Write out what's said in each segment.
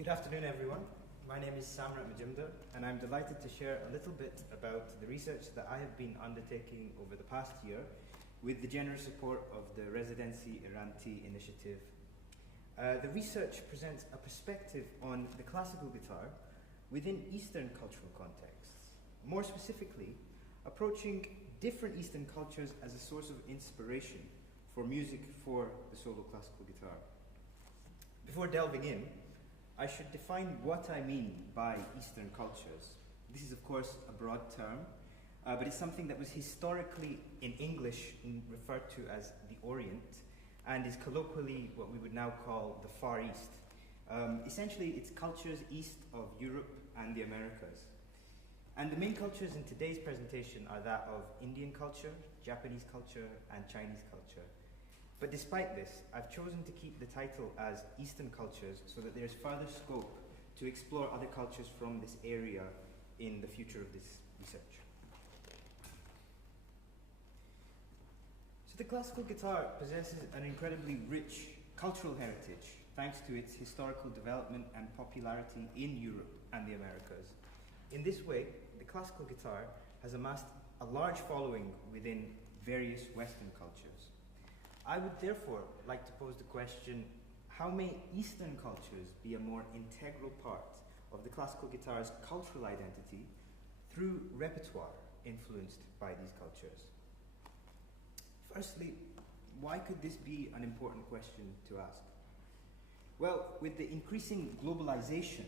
Good afternoon, everyone. My name is Samrat Majumder, and I'm delighted to share a little bit about the research that I have been undertaking over the past year with the generous support of the Residenze Erranti initiative. The research presents a perspective on the classical guitar within Eastern cultural contexts. More specifically, approaching different Eastern cultures as a source of inspiration for music for the solo classical guitar. Before delving in, I should define what I mean by Eastern cultures. This is, of course, a broad term, but it's something that was historically in English referred to as the Orient, and is colloquially what we would now call the Far East. Essentially, it's cultures east of Europe and the Americas. And the main cultures in today's presentation are that of Indian culture, Japanese culture, and Chinese culture. But despite this, I've chosen to keep the title as Eastern cultures so that there's further scope to explore other cultures from this area in the future of this research. So the classical guitar possesses an incredibly rich cultural heritage thanks to its historical development and popularity in Europe and the Americas. In this way, the classical guitar has amassed a large following within various Western cultures. I would therefore like to pose the question, how may Eastern cultures be a more integral part of the classical guitar's cultural identity through repertoire influenced by these cultures? Firstly, why could this be an important question to ask? Well, with the increasing globalization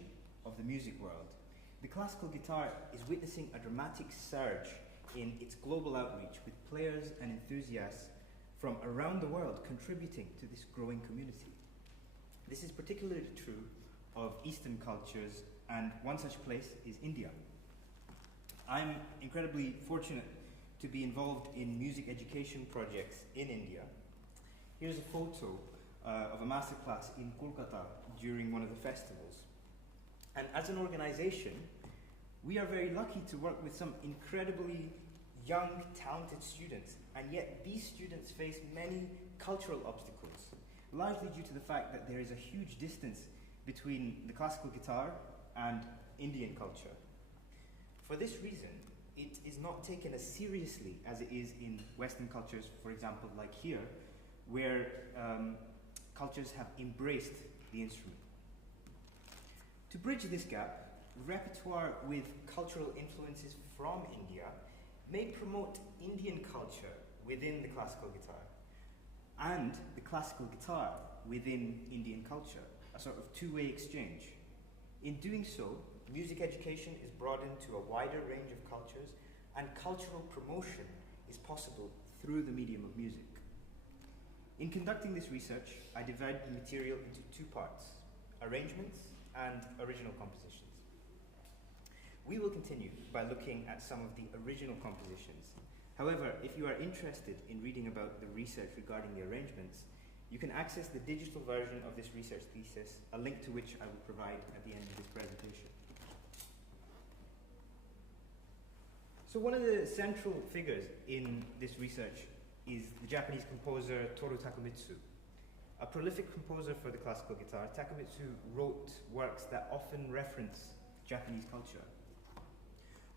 of the music world, the classical guitar is witnessing a dramatic surge in its global outreach, with players and enthusiasts from around the world contributing to this growing community. This is particularly true of Eastern cultures, and one such place is India. I'm incredibly fortunate to be involved in music education projects in India. Here's a photo of a masterclass in Kolkata during one of the festivals. And as an organization, we are very lucky to work with some incredibly young, talented students, and yet these students face many cultural obstacles, largely due to the fact that there is a huge distance between the classical guitar and Indian culture. For this reason, it is not taken as seriously as it is in Western cultures, for example, like here, where cultures have embraced the instrument. To bridge this gap, repertoire with cultural influences from India may promote Indian culture within the classical guitar and the classical guitar within Indian culture, a sort of two-way exchange. In doing so, music education is broadened to a wider range of cultures, and cultural promotion is possible through the medium of music. In conducting this research, I divided the material into two parts: arrangements and original compositions. We will continue by looking at some of the original compositions. However, if you are interested in reading about the research regarding the arrangements, you can access the digital version of this research thesis, a link to which I will provide at the end of this presentation. So one of the central figures in this research is the Japanese composer Toru Takemitsu. A prolific composer for the classical guitar, Takemitsu wrote works that often reference Japanese culture.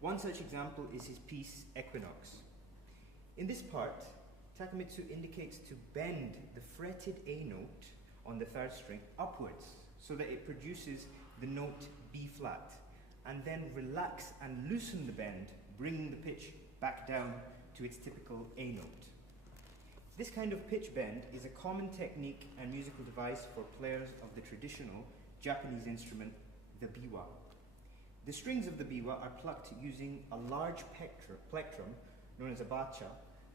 One such example is his piece, Equinox. In this part, Takemitsu indicates to bend the fretted A note on the third string upwards so that it produces the note B flat, and then relax and loosen the bend, bringing the pitch back down to its typical A note. This kind of pitch bend is a common technique and musical device for players of the traditional Japanese instrument, the biwa. The strings of the biwa are plucked using a large plectrum known as a bacha,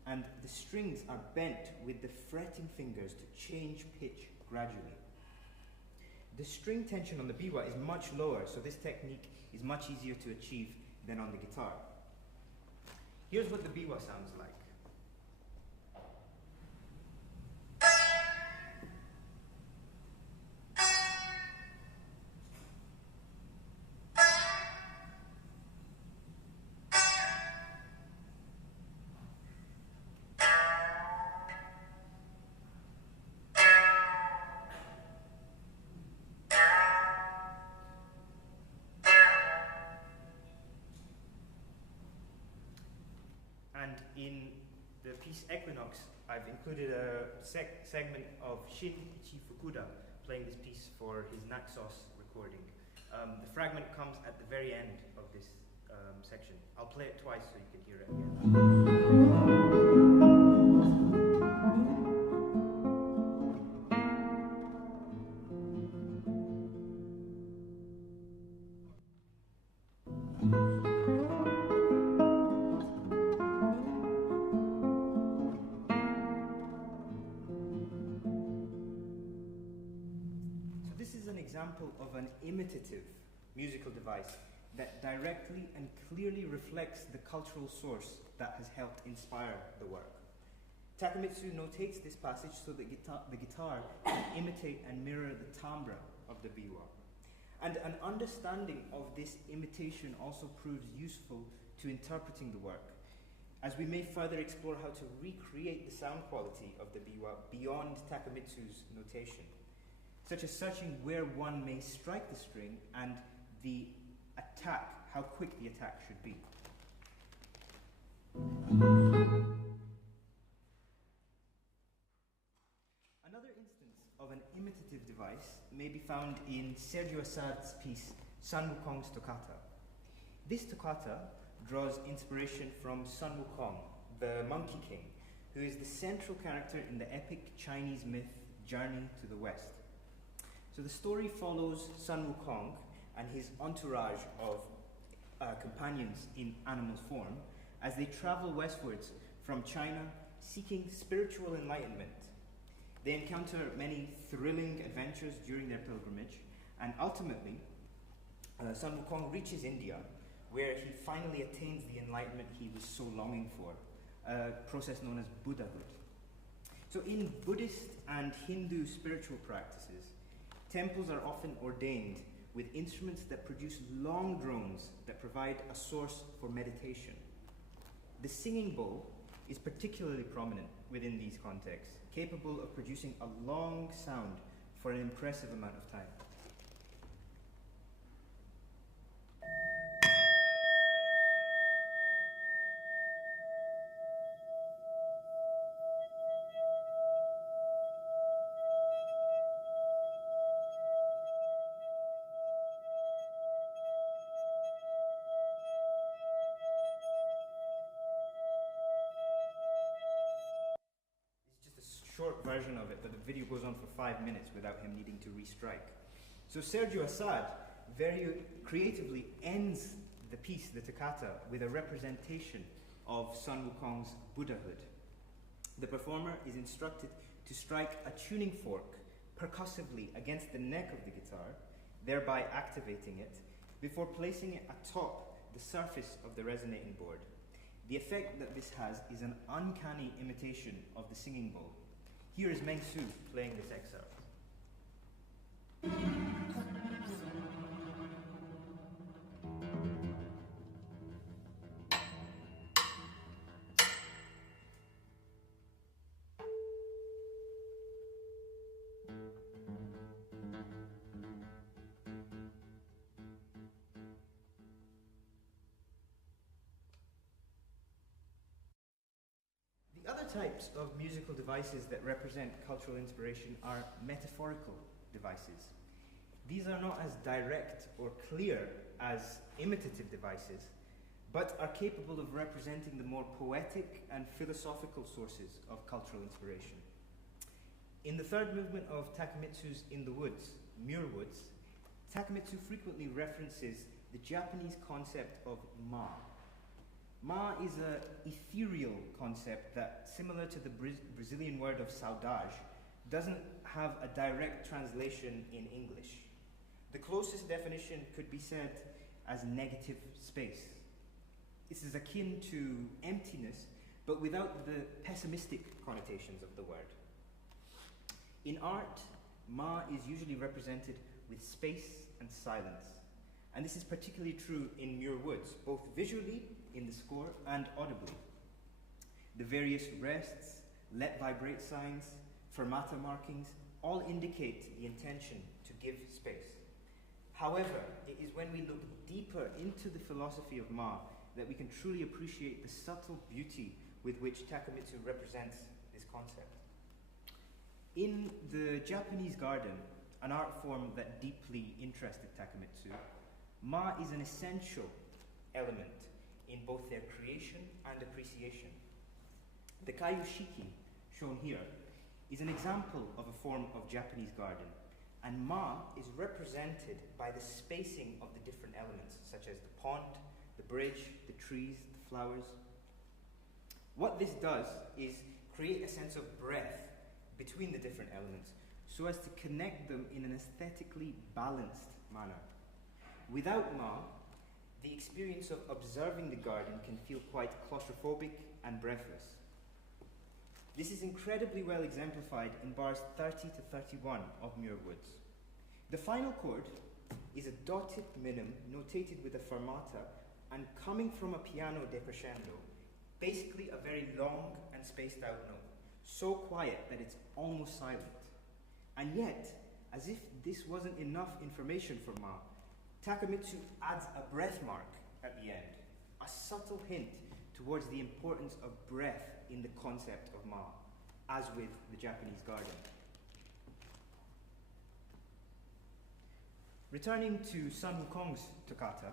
and the strings are bent with the fretting fingers to change pitch gradually. The string tension on the biwa is much lower, so this technique is much easier to achieve than on the guitar. Here's what the biwa sounds like. and in the piece Equinox, I've included a segment of Shin Ichi Fukuda playing this piece for his Naxos recording. The fragment comes at the very end of this section. I'll play it twice so you can hear it again. Example of an imitative musical device that directly and clearly reflects the cultural source that has helped inspire the work. Takemitsu notates this passage so that the guitar can imitate and mirror the timbre of the biwa. And an understanding of this imitation also proves useful to interpreting the work, as we may further explore how to recreate the sound quality of the biwa beyond Takemitsu's notation, such as searching where one may strike the string and the attack, how quick the attack should be. Another instance of an imitative device may be found in Sergio Assad's piece Sun Wukong's Toccata. This toccata draws inspiration from Sun Wukong, the Monkey King, who is the central character in the epic Chinese myth Journey to the West. So the story follows Sun Wukong and his entourage of companions in animal form as they travel westwards from China seeking spiritual enlightenment. They encounter many thrilling adventures during their pilgrimage, and ultimately Sun Wukong reaches India, where he finally attains the enlightenment he was so longing for, a process known as Buddhahood. So in Buddhist and Hindu spiritual practices, temples are often ordained with instruments that produce long drones that provide a source for meditation. The singing bowl is particularly prominent within these contexts, capable of producing a long sound for an impressive amount of time. Short version of it, but the video goes on for 5 minutes without him needing to restrike. So Sergio Assad very creatively ends the piece, the toccata, with a representation of Sun Wukong's Buddhahood. The performer is instructed to strike a tuning fork percussively against the neck of the guitar, thereby activating it, before placing it atop the surface of the resonating board. The effect that this has is an uncanny imitation of the singing bowl. Here is Meng Su playing this excerpt. The other types of musical devices that represent cultural inspiration are metaphorical devices. These are not as direct or clear as imitative devices, but are capable of representing the more poetic and philosophical sources of cultural inspiration. In the third movement of Takemitsu's In the Woods, Muir Woods, Takemitsu frequently references the Japanese concept of ma. Ma is an ethereal concept that, similar to the Brazilian word of saudade, doesn't have a direct translation in English. The closest definition could be said as negative space. This is akin to emptiness, but without the pessimistic connotations of the word. In art, ma is usually represented with space and silence. And this is particularly true in Muir Woods, both visually in the score and audibly. The various rests, let vibrate signs, fermata markings all indicate the intention to give space. However, it is when we look deeper into the philosophy of Ma that we can truly appreciate the subtle beauty with which Takemitsu represents this concept. In the Japanese garden, an art form that deeply interested Takemitsu, ma is an essential element in both their creation and appreciation. The kaiushiki, shown here, is an example of a form of Japanese garden, and ma is represented by the spacing of the different elements, such as the pond, the bridge, the trees, the flowers. What this does is create a sense of breadth between the different elements, so as to connect them in an aesthetically balanced manner. Without ma, the experience of observing the garden can feel quite claustrophobic and breathless. This is incredibly well exemplified in bars 30 to 31 of Muir Woods. The final chord is a dotted minim notated with a fermata and coming from a piano decrescendo, basically a very long and spaced out note, so quiet that it's almost silent. And yet, as if this wasn't enough information for ma, Takemitsu adds a breath mark at the end, a subtle hint towards the importance of breath in the concept of ma, as with the Japanese garden. Returning to Sun Wukong's toccata,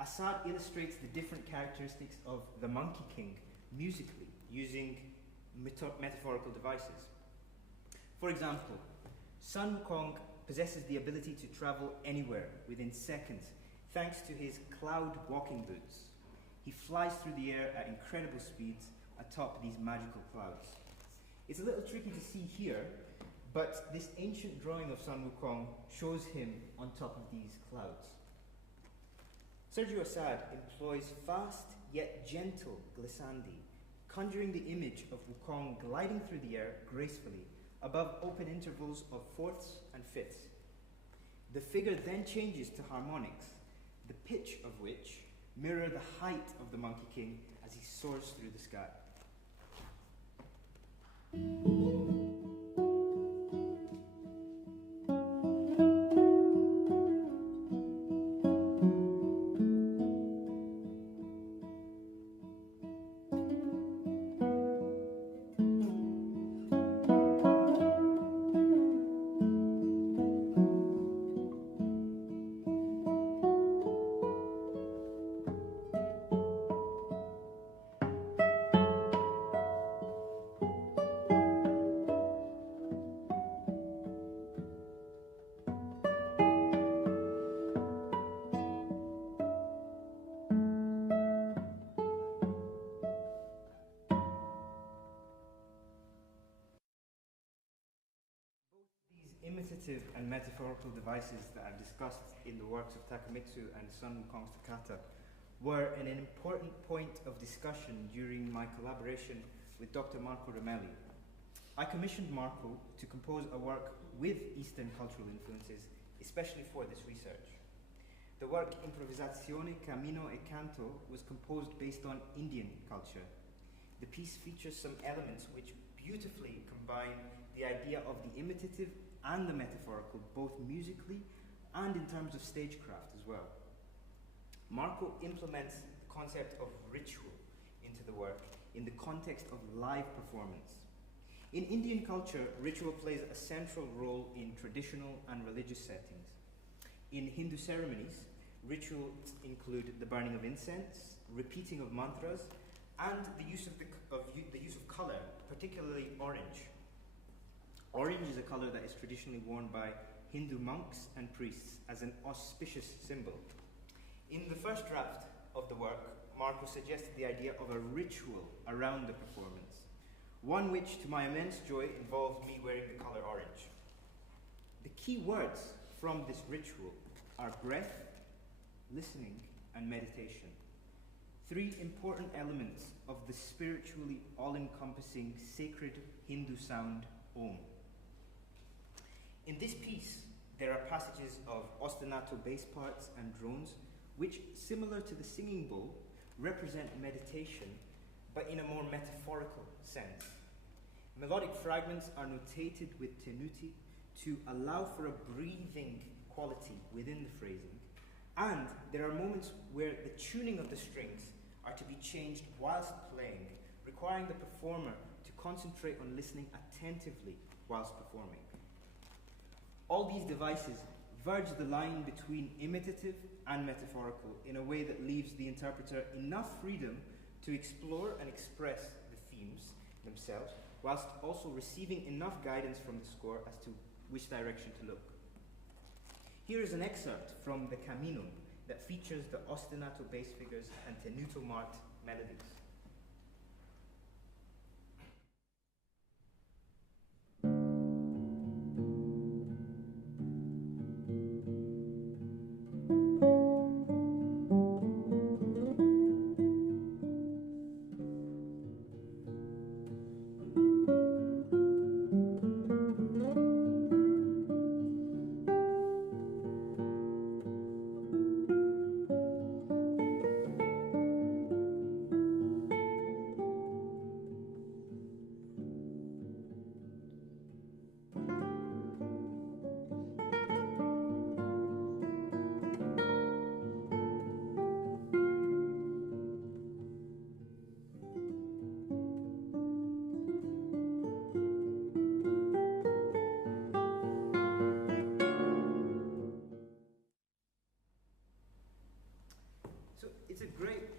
Assad illustrates the different characteristics of the Monkey King musically, using metaphorical devices. For example, Sun Wukong possesses the ability to travel anywhere within seconds thanks to his cloud walking boots. He flies through the air at incredible speeds atop these magical clouds. It's a little tricky to see here, but this ancient drawing of Sun Wukong shows him on top of these clouds. Sergio Assad employs fast yet gentle glissandi, conjuring the image of Wukong gliding through the air gracefully above open intervals of fourths and fifths. The figure then changes to harmonics, the pitch of which mirror the height of the Monkey King as he soars through the sky. Imitative and metaphorical devices that I've discussed in the works of Takemitsu and Sun Wukong's toccata were an important point of discussion during my collaboration with Dr. Marco Romelli. I commissioned Marco to compose a work with Eastern cultural influences, especially for this research. The work Improvisazione, Cammino e Canto was composed based on Indian culture. The piece features some elements which beautifully combine the idea of the imitative and the metaphorical, both musically and in terms of stagecraft as well. Marco implements the concept of ritual into the work in the context of live performance. In Indian culture, ritual plays a central role in traditional and religious settings. In Hindu ceremonies, rituals include the burning of incense, repeating of mantras, and the use of color, particularly orange. Orange is a color that is traditionally worn by Hindu monks and priests as an auspicious symbol. In the first draft of the work, Marco suggested the idea of a ritual around the performance, one which, to my immense joy, involved me wearing the color orange. The key words from this ritual are breath, listening, and meditation. Three important elements of the spiritually all-encompassing sacred Hindu sound Om. In this piece, there are passages of ostinato bass parts and drones, which, similar to the singing bowl, represent meditation, but in a more metaphorical sense. Melodic fragments are notated with tenuti to allow for a breathing quality within the phrasing, And there are moments where the tuning of the strings are to be changed whilst playing, requiring the performer to concentrate on listening attentively whilst performing. All these devices verge the line between imitative and metaphorical in a way that leaves the interpreter enough freedom to explore and express the themes themselves, whilst also receiving enough guidance from the score as to which direction to look. Here is an excerpt from the Camino that features the ostinato bass figures and tenuto marked melodies.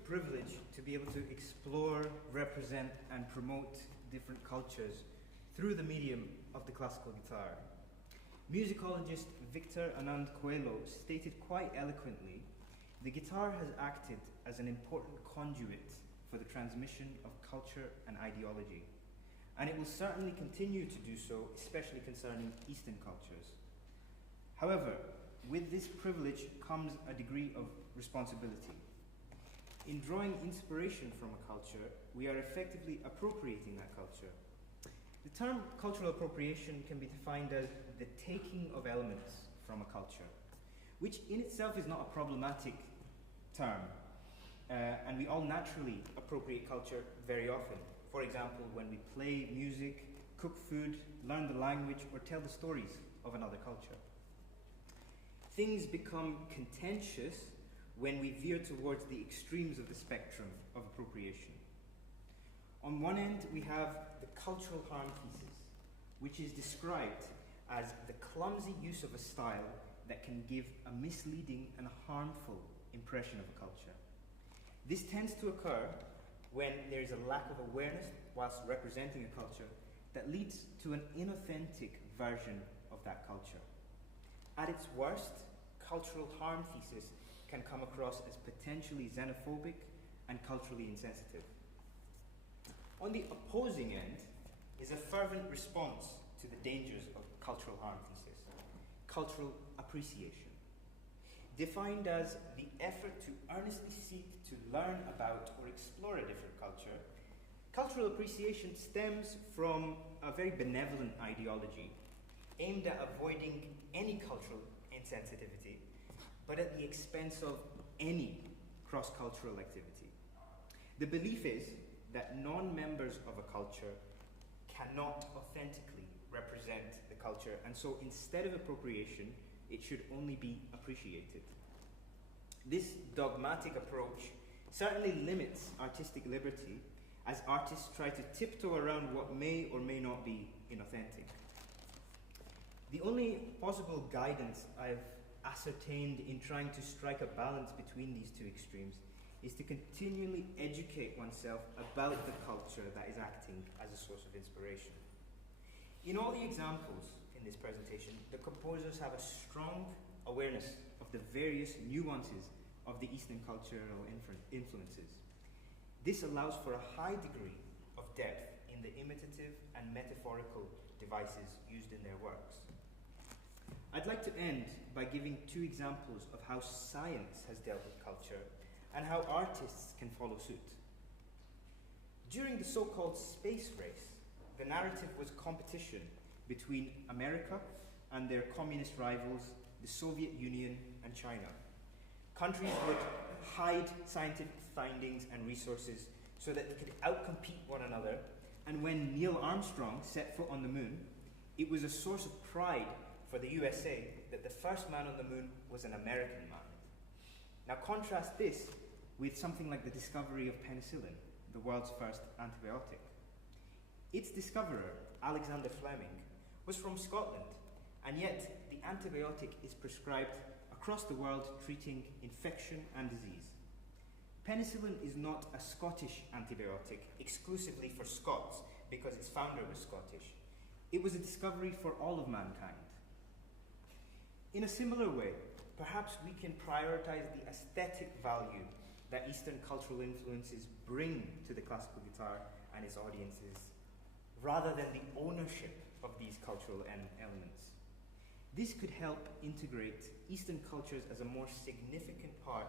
Privilege to be able to explore, represent, and promote different cultures through the medium of the classical guitar. Musicologist Victor Anand Coelho stated quite eloquently, the guitar has acted as an important conduit for the transmission of culture and ideology, and it will certainly continue to do so, especially concerning Eastern cultures. However, with this privilege comes a degree of responsibility. In drawing inspiration from a culture, we are effectively appropriating that culture. The term cultural appropriation can be defined as the taking of elements from a culture, which in itself is not a problematic term, and we all naturally appropriate culture very often. For example, when we play music, cook food, learn the language, or tell the stories of another culture. Things become contentious when we veer towards the extremes of the spectrum of appropriation. On one end, we have the cultural harm thesis, which is described as the clumsy use of a style that can give a misleading and harmful impression of a culture. This tends to occur when there is a lack of awareness whilst representing a culture that leads to an inauthentic version of that culture. At its worst, cultural harm thesis can come across as potentially xenophobic and culturally insensitive. On the opposing end is a fervent response to the dangers of cultural harm thesis, cultural appreciation. Defined as the effort to earnestly seek to learn about or explore a different culture, cultural appreciation stems from a very benevolent ideology aimed at avoiding any cultural insensitivity, but at the expense of any cross-cultural activity. The belief is that non-members of a culture cannot authentically represent the culture, and so instead of appropriation, it should only be appreciated. This dogmatic approach certainly limits artistic liberty, as artists try to tiptoe around what may or may not be inauthentic. The only possible guidance I've ascertained in trying to strike a balance between these two extremes is to continually educate oneself about the culture that is acting as a source of inspiration. In all the examples in this presentation, the composers have a strong awareness of the various nuances of the Eastern cultural influences. This allows for a high degree of depth in the imitative and metaphorical devices used in their works. I'd like to end by giving two examples of how science has dealt with culture and how artists can follow suit. During the so-called space race, the narrative was competition between America and their communist rivals, the Soviet Union and China. Countries would hide scientific findings and resources so that they could outcompete one another, and when Neil Armstrong set foot on the moon, it was a source of pride for the USA that the first man on the moon was an American man. Now contrast this with something like the discovery of penicillin, the world's first antibiotic. Its discoverer, Alexander Fleming, was from Scotland, and yet the antibiotic is prescribed across the world treating infection and disease. Penicillin is not a Scottish antibiotic exclusively for Scots because its founder was Scottish. It was a discovery for all of mankind. In a similar way, perhaps we can prioritize the aesthetic value that Eastern cultural influences bring to the classical guitar and its audiences, rather than the ownership of these cultural elements. This could help integrate Eastern cultures as a more significant part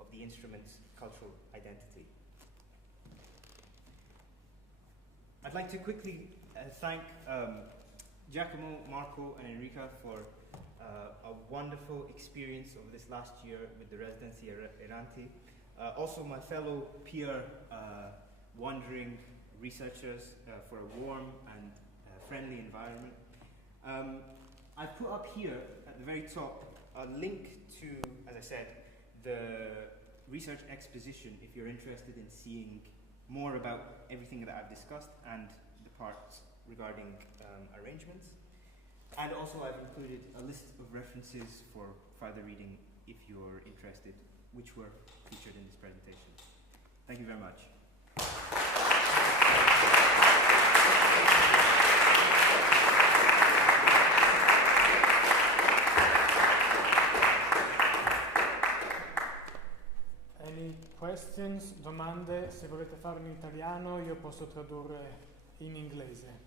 of the instrument's cultural identity. I'd like to quickly thank Giacomo, Marco, and Enrica for a wonderful experience over this last year with the Residenze Erranti. Also my fellow peer wandering researchers for a warm and friendly environment. I've put up here at the very top a link to, as I said, the research exposition if you're interested in seeing more about everything that I've discussed and the parts regarding arrangements. And also I've included a list of references for further reading if you're interested, which were featured in this presentation. Thank you very much. Any questions, domande? Se volete farlo in italiano io posso tradurre in inglese.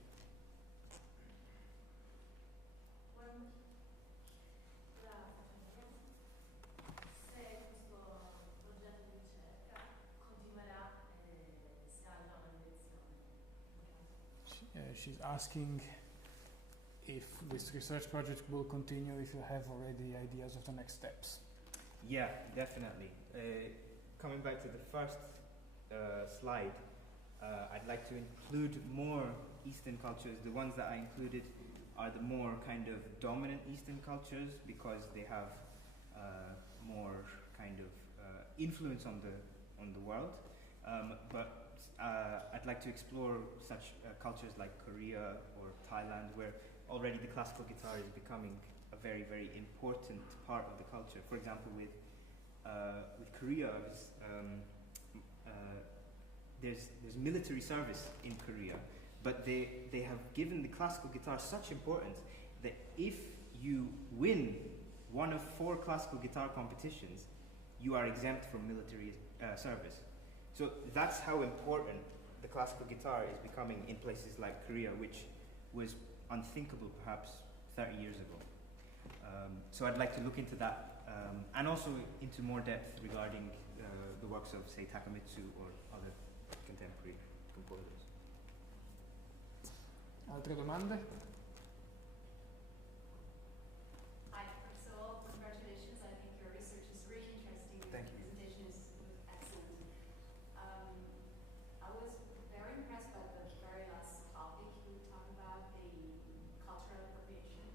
She's asking if this research project will continue, if you have already ideas of the next steps. Yeah, definitely. Coming back to the first slide, I'd like to include more Eastern cultures. The ones that I included are the more kind of dominant Eastern cultures because they have more kind of influence on the world. But I'd like to explore such cultures like Korea or Thailand, where already the classical guitar is becoming a very, very important part of the culture. For example, with Korea, there's military service in Korea, but they have given the classical guitar such importance that if you win one of 4 classical guitar competitions, you are exempt from military service. So that's how important the classical guitar is becoming in places like Korea, which was unthinkable perhaps 30 years ago. So I'd like to look into that and also into more depth regarding the works of, say, Takemitsu or other contemporary composers. Altre domande? Hi, first of all, congratulations. I think your research is really interesting. Thank you. The presentation is excellent. I was very impressed by the very last topic you talked about, the cultural appropriation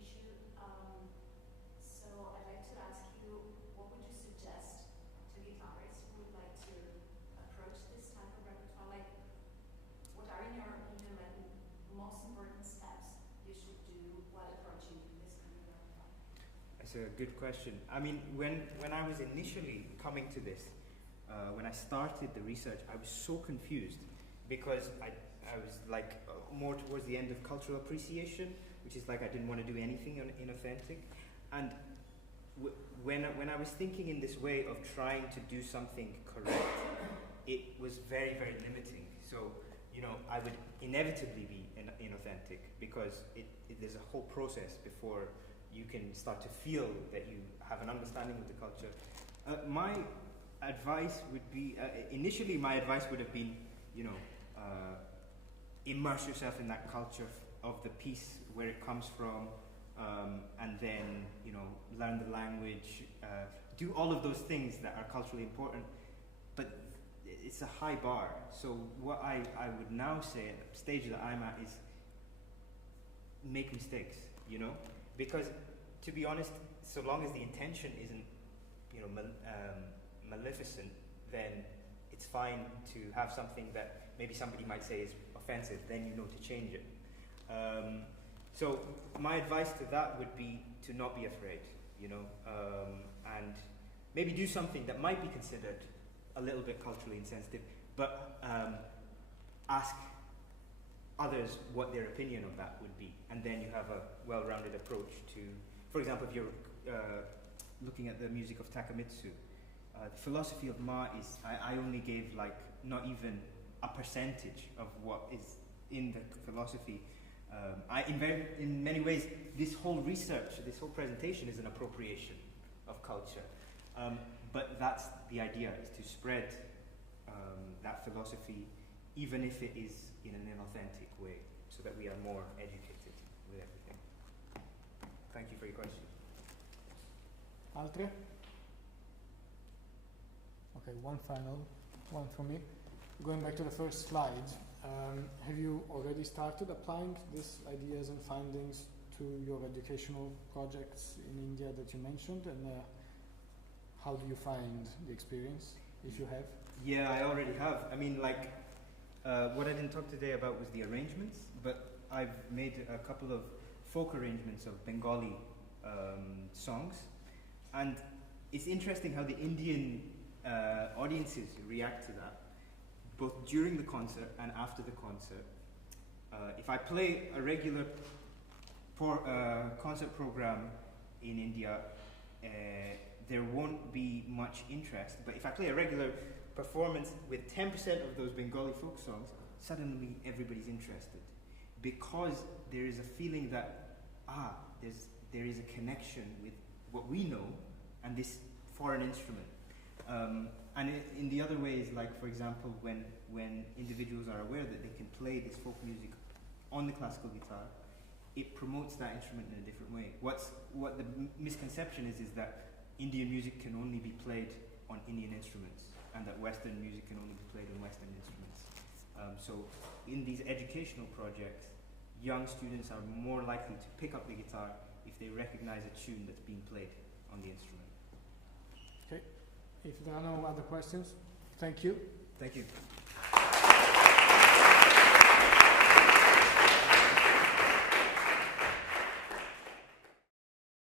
issue. So I'd like to ask you, what would you suggest to guitarists who would like to approach this type of repertoire? Like, what are, in your opinion, like most important steps you should do while approaching this kind of repertoire? That's a good question. I mean, when I was initially coming to this, when I started the research, I was so confused because I was like more towards the end of cultural appreciation, which is like I didn't want to do anything inauthentic. And when I was thinking in this way of trying to do something correct, it was very, very limiting. So, you know, I would inevitably be inauthentic because there's a whole process before you can start to feel that you have an understanding of the culture. My advice would be, initially my advice would have been, you know, immerse yourself in that culture of the piece, where it comes from, and then, you know, learn the language, do all of those things that are culturally important, but it's a high bar. So what I would now say at the stage that I'm at is make mistakes, you know? Because, to be honest, so long as the intention isn't maleficent, then it's fine to have something that maybe somebody might say is offensive, then you know to change it. So my advice to that would be to not be afraid, and maybe do something that might be considered a little bit culturally insensitive, but ask others what their opinion of that would be, and then you have a well-rounded approach to, for example, if you're looking at the music of Takemitsu, the philosophy of Ma is, I only gave like not even a percentage of what is in the philosophy. In many ways, this whole research, this whole presentation is an appropriation of culture. But that's the idea, is to spread that philosophy, even if it is in an inauthentic way, so that we are more educated with everything. Thank you for your question. Altre? Okay, one final one from me. Going back to the first slide, have you already started applying these ideas and findings to your educational projects in India that you mentioned, and how do you find the experience, if you have? Yeah, I already have. I mean, what I didn't talk today about was the arrangements, but I've made a couple of folk arrangements of Bengali songs, and it's interesting how the Indian audiences react to that, both during the concert and after the concert. If I play a regular concert program in India, there won't be much interest, but if I play a regular performance with 10% of those Bengali folk songs, suddenly everybody's interested, because there is a feeling that there is a connection with what we know and this foreign instrument. And in the other ways, like for example, when individuals are aware that they can play this folk music on the classical guitar, it promotes that instrument in a different way. What the misconception is that Indian music can only be played on Indian instruments, and that Western music can only be played on Western instruments. So in these educational projects, young students are more likely to pick up the guitar if they recognize a tune that's being played on the instrument. Okay. If there are no other questions, thank you. Thank you.